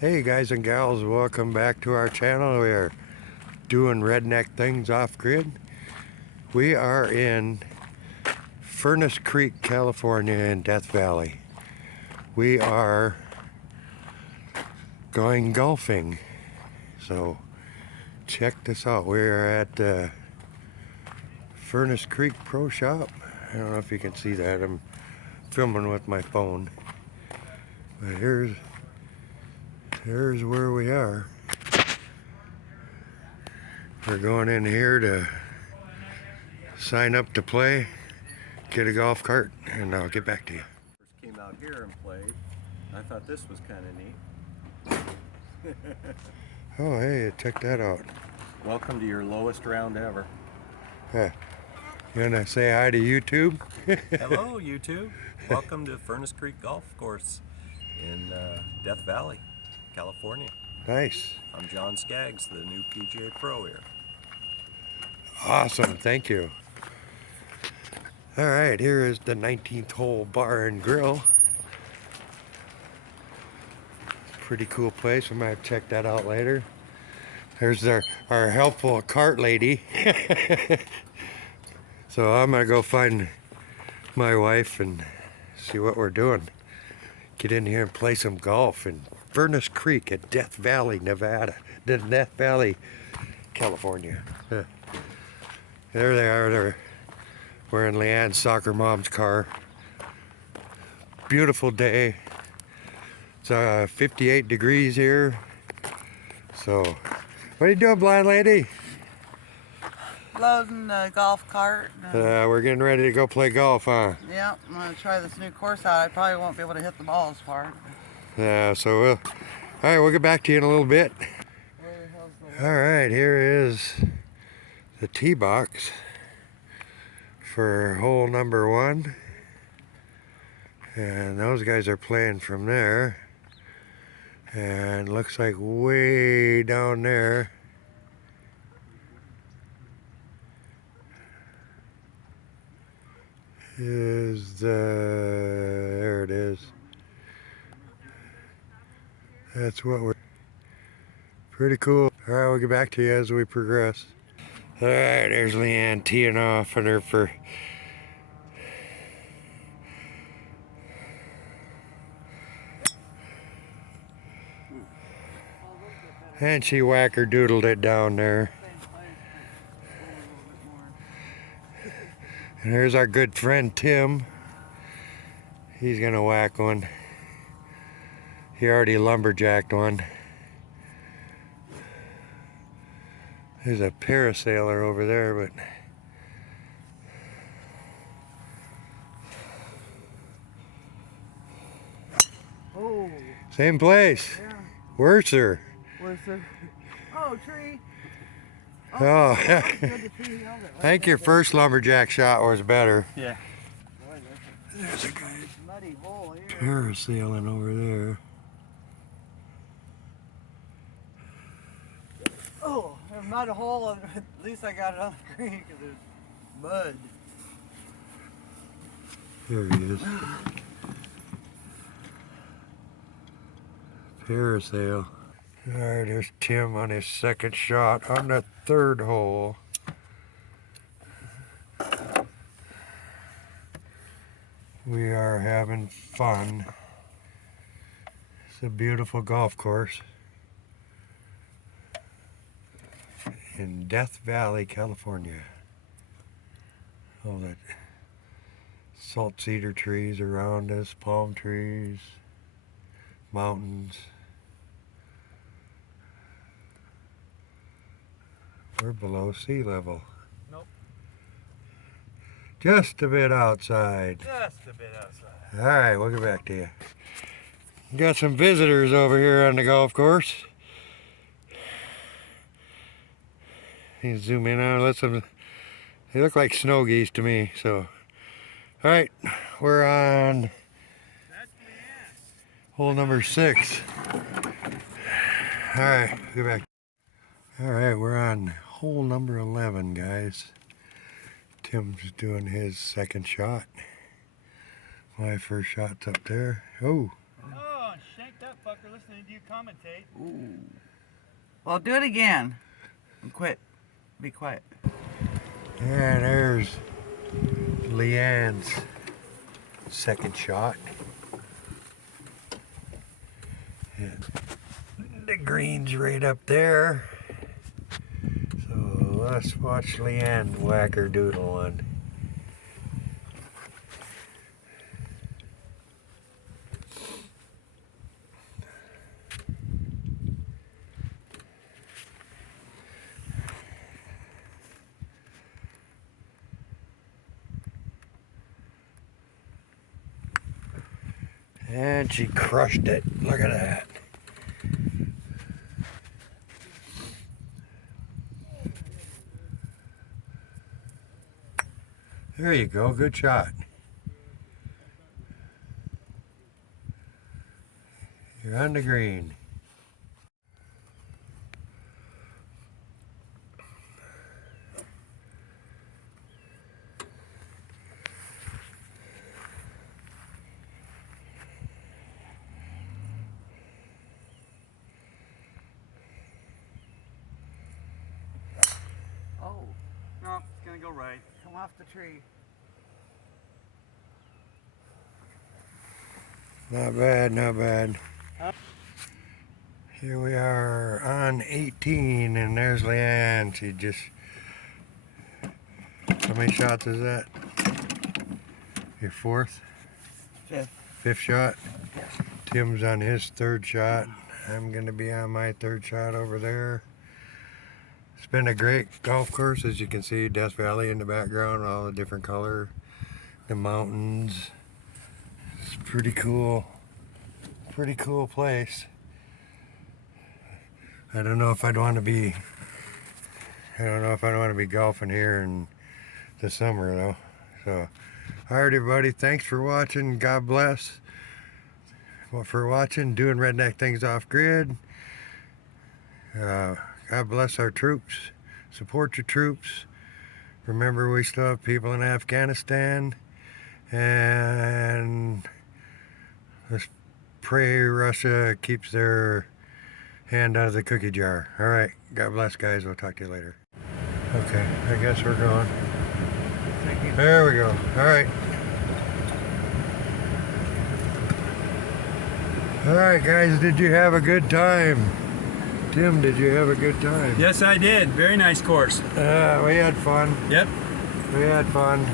Hey guys and gals, welcome back to our channel. We are doing redneck things off grid. We are in Furnace Creek, California in Death Valley. We are going golfing. So check this out. We are at Furnace Creek Pro Shop. I don't know if you can see that. I'm filming with my phone. But here's where we are. We're going in here to sign up to play, get a golf cart, and I'll get back to you. First came out here and played. I thought this was kind of neat. Oh, hey, check that out. Welcome to your lowest round ever. You gonna say hi to YouTube? Hello, YouTube. Welcome to Furnace Creek Golf Course in Death Valley, California. Nice. I'm John Skaggs, the new PGA Pro here. Awesome, thank you. All right, here is the 19th hole bar and grill. Pretty cool place. We might check that out later. There's our helpful cart lady. So I'm gonna go find my wife and see what we're doing. Get in here and play some golf in Furnace Creek at Death Valley, Nevada. Death Valley, California. There they are. We're in Leanne's soccer mom's car. Beautiful day. It's 58 degrees here. So, what are you doing, blind lady? Loading the golf cart. We're getting ready to go play golf, huh? Yeah, I'm going to try this new course out. I probably won't be able to hit the ball as far. Yeah, so all right, we'll get back to you in a little bit. Where the hell's the All right, here is the tee box for hole number 1. And those guys are playing from there. And looks like way down there is there it is. That's what we're pretty cool. All right, we'll get back to you as we progress. All right, there's Leanne teeing off on her for and she whacker-doodled it down there. And there's our good friend Tim. He's gonna whack one. He already lumberjacked one. There's a parasailer over there, but Oh, same place. yeah. Worser. Where's the... Oh, tree. Oh, Good to see you. I think your first lumberjack shot was better. Yeah. Boy, There's a guy that's a muddy hole here. parasailing over there. Oh, there's a mud hole. At least I got it on the green because there's mud. There he is. Parasail. Alright, there's Tim on his second shot on the 3rd hole. We are having fun. It's a beautiful golf course in Death Valley, California. All that salt cedar trees around us, palm trees, mountains. We're below sea level. Nope. Just a bit outside. Just a bit outside. Alright, we'll get back to you. Got some visitors over here on the golf course. You can zoom in on them. They look like snow geese to me, so. Alright, we're on hole number 6. Alright, get back. Alright, we're on hole number 11, guys. Tim's doing his second shot. My first shot's up there. Oh. Oh, shank that fucker. listening to you commentate. Ooh. Well, do it again. And quit. Be quiet. And there's Leanne's second shot. And the green's right up there. So let's watch Leanne whack her doodle one. And she crushed it. Look at that. There you go. Good shot. You're on the green. Oh, No, it's gonna go right. come off the tree. Not bad, not bad. Here we are on 18, and there's Leanne. She just... How many shots is that? Your fourth? Fifth. Fifth shot? Tim's on his third shot. I'm going to be on my third shot over there. It's been a great golf course, as you can see. Death Valley in the background, all the different color. The mountains. It's pretty cool. Pretty cool place. I don't know if I'd want to be golfing here in the summer though. So, alright everybody, thanks for watching. God bless. Well, for watching, doing redneck things off grid. God bless our troops. Support your troops. Remember, we still have people in Afghanistan, and let's pray Russia keeps their hand out of the cookie jar. All right, God bless, guys. We'll talk to you later. Okay, I guess we're going. There we go. All right. All right, guys, did you have a good time? Tim, did you have a good time? Yes, I did. Very nice course. We had fun. Yep. We had fun.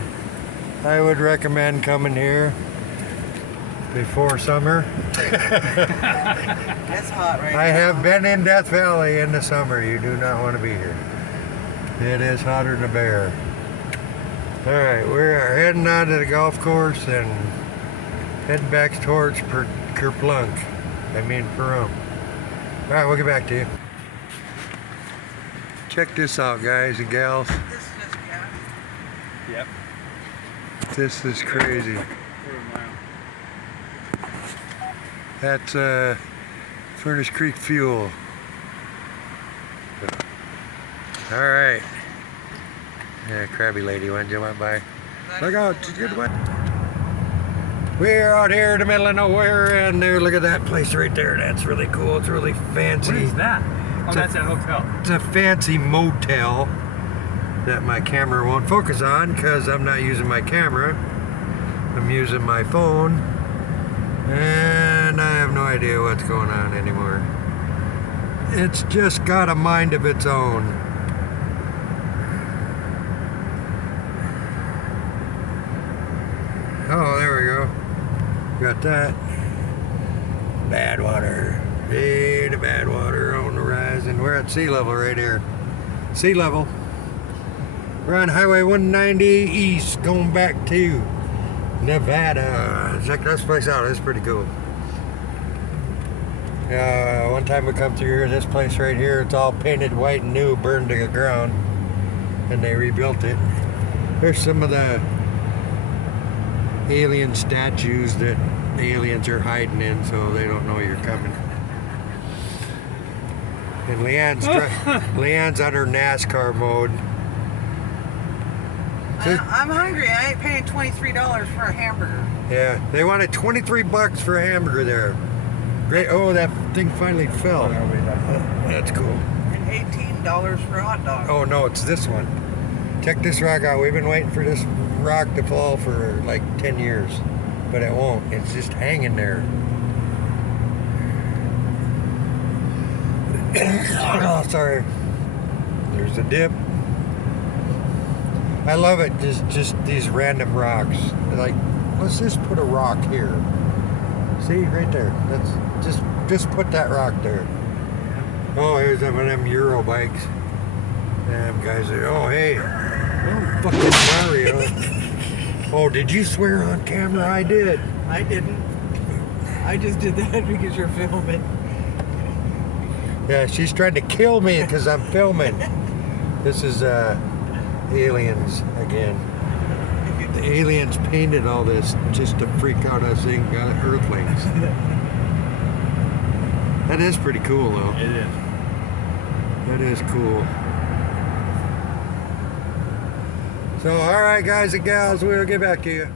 I would recommend coming here before summer. It's hot right now. I have been in Death Valley in the summer. You do not want to be here. It is hotter than a bear. All right, we're heading out to the golf course and heading back towards Kerplunk. Pahrump. All right, we'll get back to you. Check this out, guys and gals. This is just gas. Yep. This is crazy. Quarter mile. That's Furnace Creek fuel. All right. Yeah, crabby lady, why don't you want by? Look out, she's good one. We're out here in the middle of nowhere, and there, look at that place right there. That's really cool. It's really fancy. What is that? Oh, It's that's that hotel. It's a fancy motel that my camera won't focus on because I'm not using my camera. I'm using my phone, and I have no idea what's going on anymore. It's just got a mind of its own. Oh, there we go. Got that. Bad water. Hey, the bad water on the horizon. We're at sea level right here. Sea level. We're on Highway 190 East going back to Nevada. Check this place out. It's pretty cool. One time we come through here, this place right here, it's all painted white and new, burned to the ground. And they rebuilt it. There's some of the alien statues that the aliens are hiding in so they don't know you're coming. And Leanne's on her NASCAR mode. I'm hungry. I ain't paying $23 for a hamburger. Yeah, they wanted $23 for a hamburger there. Great. Oh, that thing finally fell. That's cool. And $18 for hot dogs. Oh no, it's this one. Check this rock out. We've been waiting for this rock to fall for like 10 years, but it won't. It's just hanging there. Oh, sorry. There's a dip. I love it. Just these random rocks. Like, let's just put a rock here. See, right there. That's just put that rock there. Oh, here's one of them Euro bikes. Them guys are. Oh, hey. Oh, fucking Mario. Oh, did you swear on camera? I did. I didn't. I just did that because you're filming. Yeah, she's trying to kill me because I'm filming. This is aliens again. The aliens painted all this just to freak out us Earthlings. That is pretty cool, though. It is. That is cool. So, all right, guys and gals, we'll get back to you.